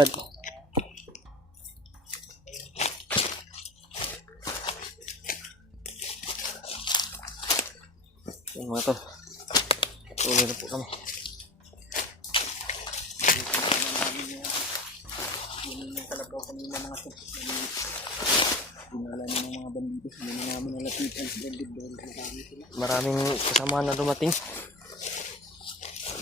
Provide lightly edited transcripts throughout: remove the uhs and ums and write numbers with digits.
Brad. Yan mga tol. Tuloy na po kami. Yun yung kalabaw kanina mga tol. Dinala ng mga bandito. Hindi na namin nalapitan sa bandit dahil marami sila. Maraming kasama na dumating.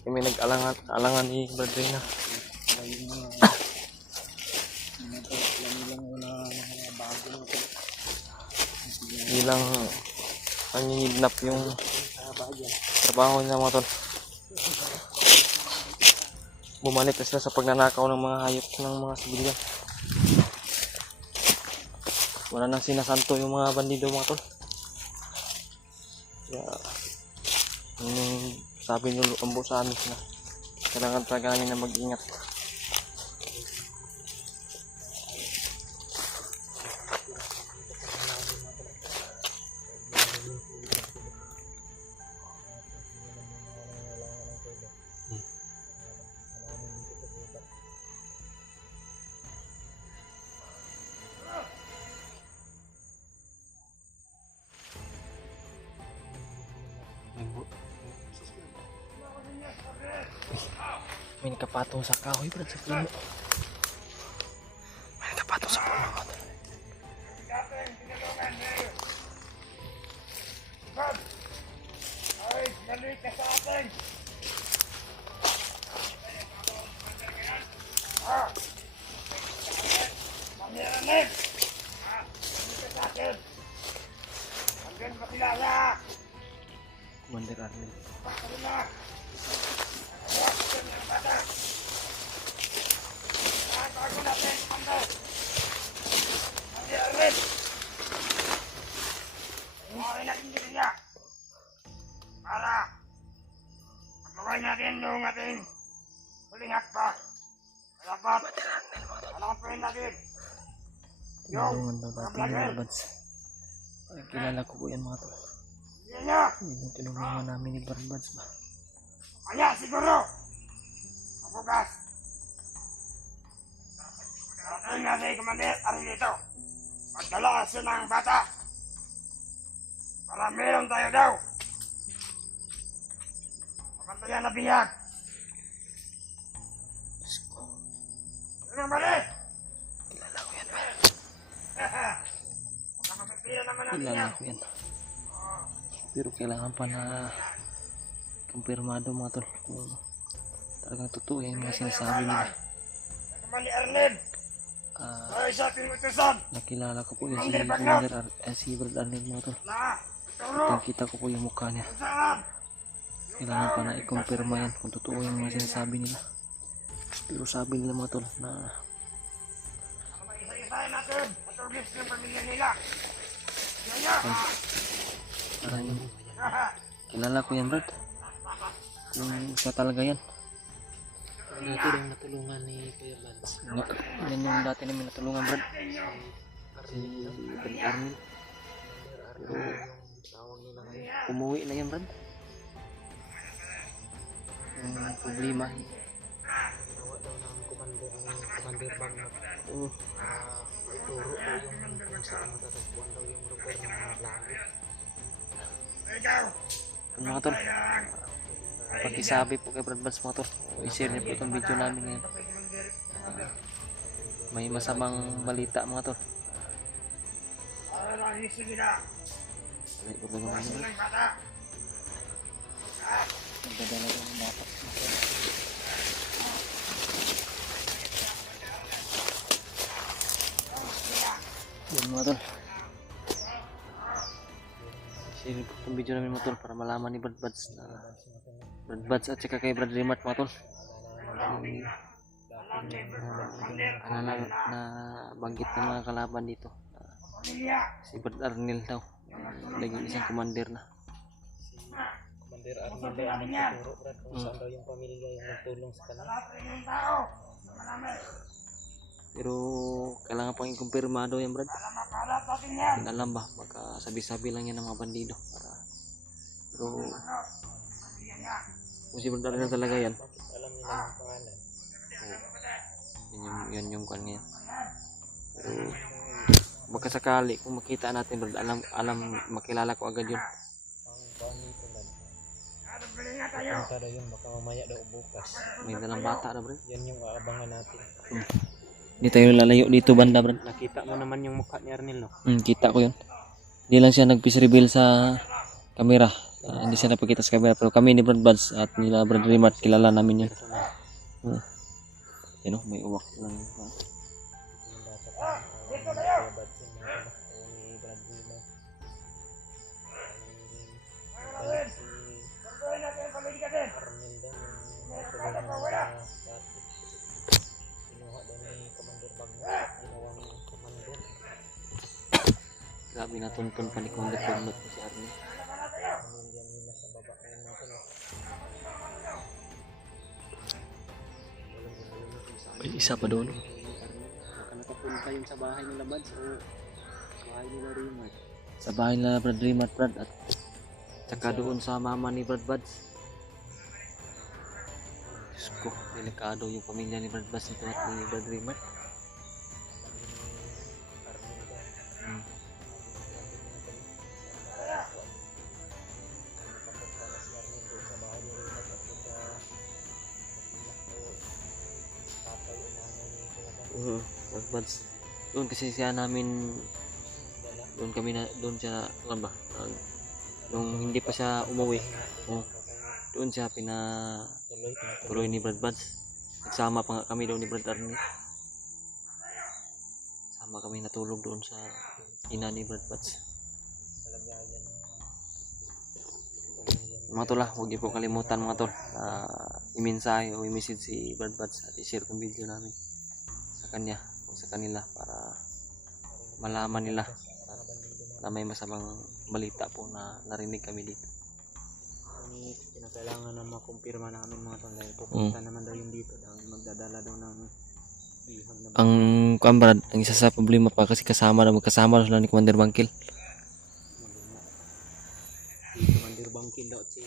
Kami nag-alangan ni Brad Reyna. Yung mga bago na ito. Bilang nanginidnap yung trabaho niya mga tol. Bumalik na sila sa pagnanakaw ng mga hayop ng mga sibilyan. Wala nang sinasanto yung mga bandido mga tol. Kaya yung sabi nyo Ambo sa amin na kailangan talaga na mag-ingat. May nakapatong sa kahoy Brad sa puno. May nakapatong sa puno. Ay, balik ka sa atin! Mamiranin! Balik ka sa atin! Hanggang makilala! Commander Arnel. Bakit na! Hawak ka ng bata! Bago natin, Commander! Mamiranin! Umuwi natin dito niya! Para magawin natin yung ating huling hakba. Dapat hanapin natin Tinulungan na natin yung mga bads. Ay, kilala ko po yan mga tol. Yan niya! Yung tinulungan namin ni Barbads ba? Kaya siguro mabugas. Dating na si Commander Arnelito. Magdala siya ng bata para meron tayo daw. Mabantayan na biyag. Ano balik? Kilala ko yan ba? Magkakapipila naman natin Kilala yan. ko yan. Pero kailangan pa na kumpirmado mga tol kung talagang totoo yung mga sinasabi nila. Commander Arnel, ay sa ating utusan Nakilala ko po yun si Brad Arnel mga tol. na turo Kita ko po yung mukha niya. kung saan. Kailangan pa na i-confirma yan kung totoo yung mga sinasabi nila. Pero sabi nila mga tol na Isa-isahin natin matugis yung pamilya nila. Yan niya. parang kilala ko yan Brad. Yung siya talaga yan. Dati rin natulungan ni Kuya Vance. Yan yung dati namin natulungan Brad. Si Brad Arnel. Pero Tawag nila kayo. umuwi na yan Brad. Yung problema. Ginawa daw ng Commander Bang na ituro daw yung kung saan matatagpuan daw yung lugar ng mga lago. Ikaw. Yung mga tol, pakisabi po kay Brad Vance mga tol. I-share niyo po itong video namin ngayon. May masamang balita mga tol. Para lang sige na. Ay, huwag na naman yun. Ang bata. Nagdadala daw ng bata. Yan mga tol. I-share niyo po itong video namin mga tol para malaman ni Brad Vance na Brad Vance at saka kay Brad Rimat mga tol. Na banggit ng mga kalaban dito. Pamilya. Si Brad Arnel daw. Naging isang commander na. Commander Arnel daw ang nagtuturo Brad kung saan daw yung pamilya yung nagtulong sa kanila. Lahat rin yung tao. Marami. Pero kailangan pang i-kumpirmado yan Brad. Para makalat natin yan. Hindi alam ba, baka sabi-sabi lang yan ng mga bandido. Pero Pamilya niya. kung si Brad Arnel talaga yan, Bakit alam nila yung pangalan? yan yung yan yung kan ngayon. Pero baka sakali kung makita natin Brad, alam makilala ko agad yun. Ang kuan nito Brad. Punta daw yun, baka mamaya daw bukas. May dalang bata na Brad. Yan yung aabangan natin. Hindi tayo lalayo dito banda Brad. Nakita mo naman yung mukha ni Arnel, no? Kita ko yun. Hindi lang siya nag-peace reveal sa camera. Hindi siya napakita sa camera. Pero kami ni Brad Buds at nila Brad Rimat, kilala namin yun. Yan o, may uwak lang. Dito na yun! Ni Brad Rimat. Gagawin natin ang pamiligasin. Arnel daw yung tulungan na dati. Kinuha daw ni Commander Bagnot. Ginawang commander. Grabe na tuntun pa ni Commander Bagnot si Arnel. Pamilya nila sa baba ngayon natin. May isa pa doon. Baka nakapunta yun sa bahay nila Bads o bahay nila Rimat. Sa bahay nila Brad Rimat Brad at saka doon sa mama ni Brad Buds. Diyos ko, delikado yung pamilya ni Brad Buds nito at ni Brad Rimat. Brad Buds. Doon kasi siya namin doon siya alam ba? Nung hindi pa siya umuwi. Doon siya tuloy ni Brad Buds. Nagsama pa nga kami doon ni Brad Arnel. Sama kami natulog doon sa ina ni Brad Buds. Mga tol, huwag niyo po kalimutan mga tol. I-mensahe o i-message si Brad Buds at i-share tong video namin sa kanya o sa kanila para malaman nila na may masamang balita po na narinig kami dito. Ngunit kinakailangan na makumpirma namin mga tol dahil pupunta naman daw yung dito dahil magdadala daw ng bihon na Ang kambrad, ang isa sa problema pa kasi magkasama sila ni Commander Bangkil. si Commander Bangkil daw at si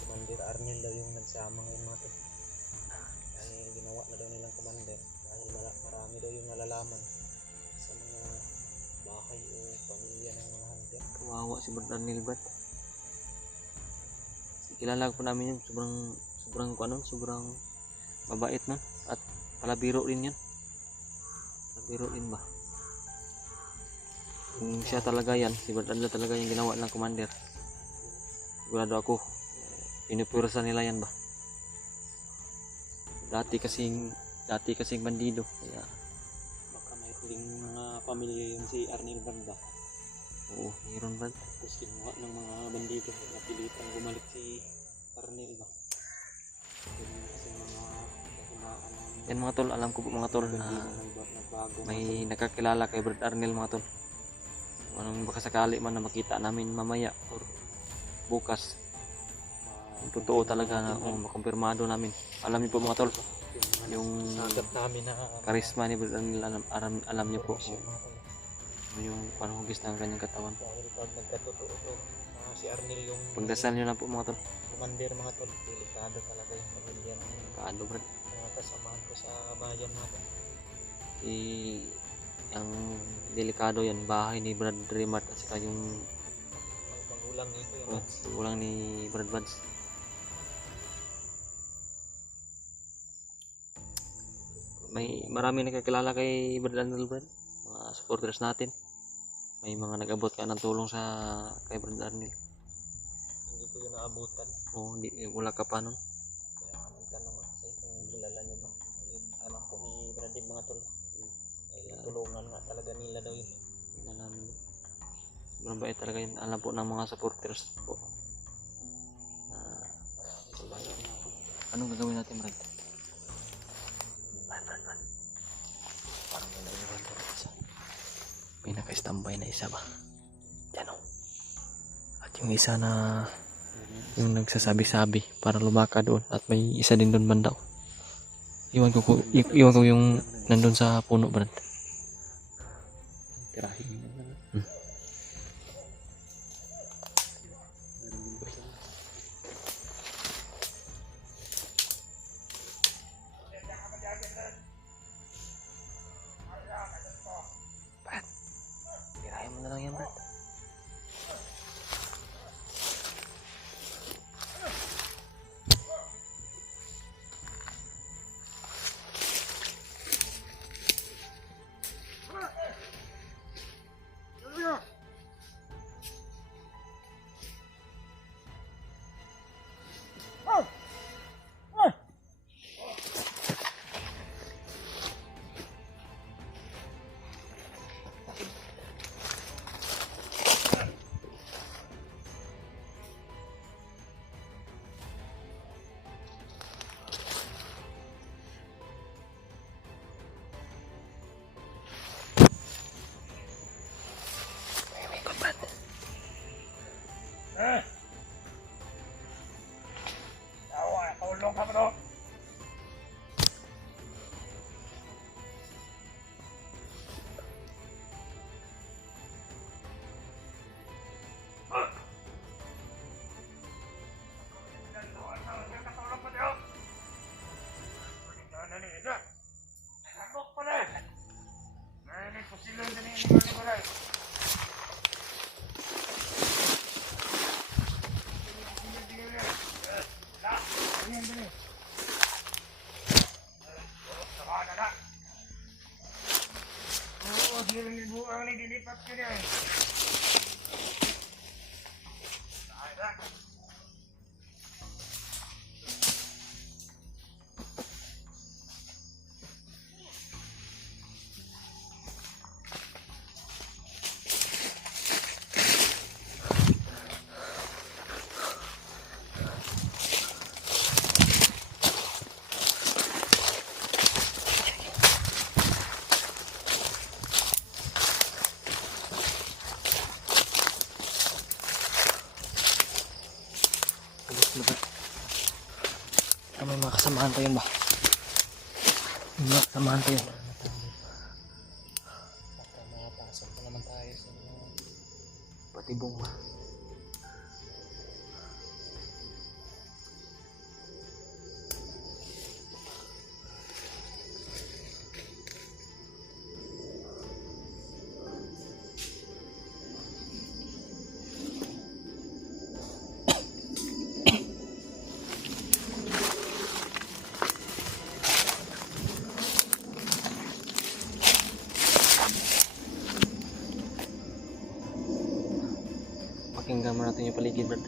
Commander Arnel daw yung nagsama ngayon mga tol. Dahil ginawa na daw nilang commander dahil marami daw yung nalalaman sa mga bahay o pamilya ng mga hunter. Kawawa si Brad Arnel Brad. Kilala ko namin yun, sobrang mabait na at palabiro rin yun. Palabiro rin ba? Kung siya talaga yan, si Brad Arnel talaga yung ginawa ng commander. Sigurado ako, pinupursa nila yan ba? Dati kasing bandido, kaya Baka may huling mga pamilya yun si Arnel Brad ba? oo, meron Brad. Tapos kinuha ng mga bandido at pilitan bumalik si Arnel ba? Yun kasi mga kakumaan ng Yan mga tol, alam ko po mga tol na nagbago. may nakakilala kay Brad Arnel mga tol. Anong baka sakali man na makita namin mamaya or bukas. Kung totoo talaga na makumpirmado namin. Alam niyo po mga tol, yung sagat namin na karisma ni Brad Arnel, alam niyo po mga tol. yung panghugis ng kanyang katawan. Dahil pag nagkatotoo to, si Arnel yung Pagdasal niyo na po mga tol. commander mga tol, delikado talaga yung pamilya ng Kaado Brad. mga kasamahan ko sa bayan mga tol. Ang delikado yan, bahay ni Brad Rimat at saka yung Magulang nito yung ulang ni Brad Buds. Marami nakakilala kay Brad Arnel Brad, mga supporters natin. May mga nag-abot ka ng tulong kay Brad Arnel. hindi ko yun naabutan. Hindi, wala ka pa nun. Kaya magtanong ako sa kung kilala niyo ba. Anak ko ni Bradim mga tol. Ay tulungan nga talaga nila daw yun. Alam mo, sobrang bait talaga yun. Alam po ng mga supporters po. Anong gagawin natin Brad? Parang may naiwan ko isa. Pinaka-standby na isa ba? Yan o. At yung isa na yung nagsasabi-sabi para lumaka doon at may isa din doon banda. Iwan ko yung nandun sa puno Brad. Tirahin mo na. Oo, silang ibuang ni dilipat ko niya eh. Ada. Alis na ba? May mga kasamahan pa yun ba? May mga kasamahan pa yun. Baka makapasok pa naman tayo sa mga Patibong ba? Pakinggan mo natin yung paligid, Brad.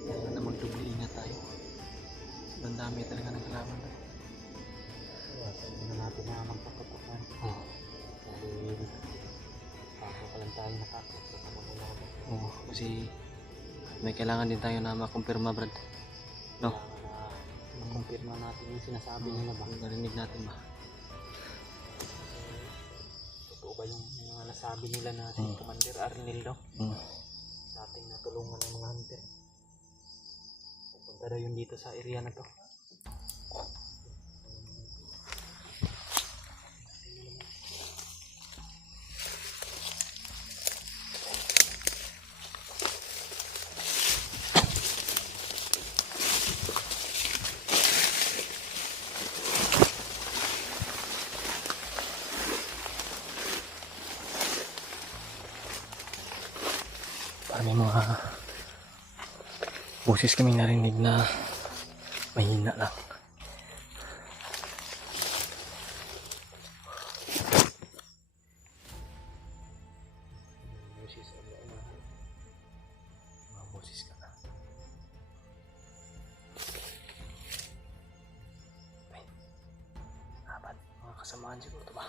Kailangan na magdubli ingat tayo. Ang dami talaga ng kalaban. iwasan muna natin na magpaputukan. Dahil bago pa lang tayo nakakita ka na muna ako. Oo, kasi may kailangan din tayo na makumpirma, Brad. No? Kailangan na makumpirma natin yung sinasabi nila ba? Narinig natin ba? Totoo ba yung mga nasabi nila na si Commander Arnel daw? Dating natulungan ng mga hunter. Pupunta daw yun dito sa area na to. Parang may mga boses kami narinig na mahina lang. Mga boses ka na. Ay, apat. Mga kasamaan siguro ito ba?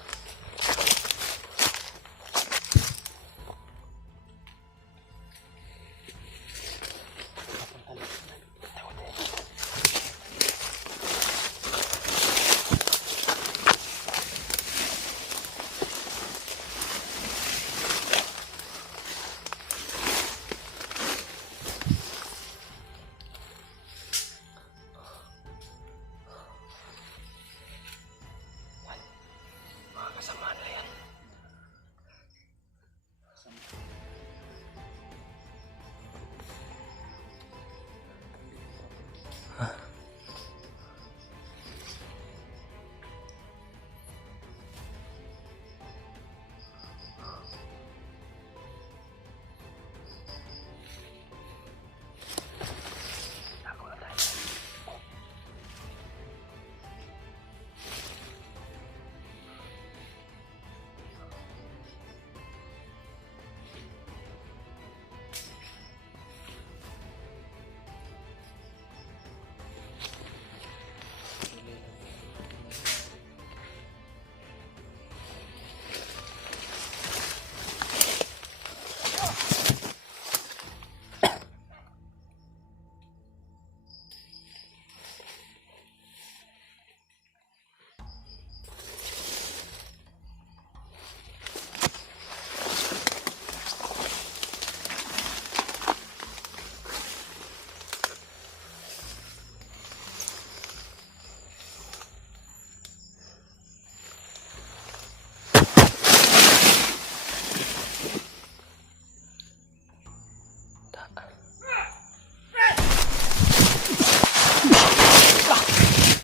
Mga kasama nila yan.